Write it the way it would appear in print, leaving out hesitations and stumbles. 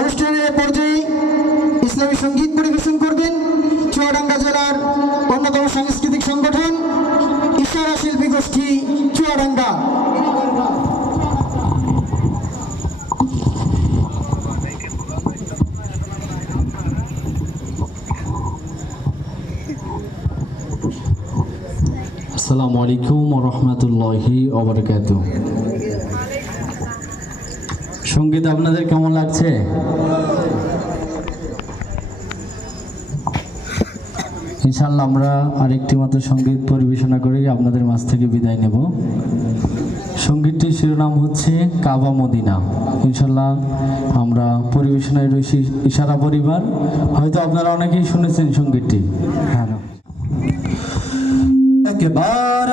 অনুষ্ঠানের পর্যায়ে ইসলামী সঙ্গীত পরিবেশন করবেন চুয়াডাঙ্গা জেলার অন্যতম সাংস্কৃতিক সংগঠন ইশারা শিল্পী গোষ্ঠী চুয়াডাঙ্গা। আসসালামু আলাইকুম ওয়া রাহমাতুল্লাহি ওয়া বারাকাতুহু। সঙ্গীত আপনাদের কেমন লাগছে? ইনশাআল্লাহ আমরা আরেকটি মাত্র সঙ্গীত পরিবেশনা করে আপনাদের মাঝ থেকে বিদায় নেব। সঙ্গীতটির শিরোনাম হচ্ছে কাবা মদিনা। ইনশাআল্লাহ আমরা পরিবেশনায় রয়েছি ইশারা পরিবার। হয়তো আপনারা অনেকেই শুনেছেন সঙ্গীতটি। হ্যাঁ, একবার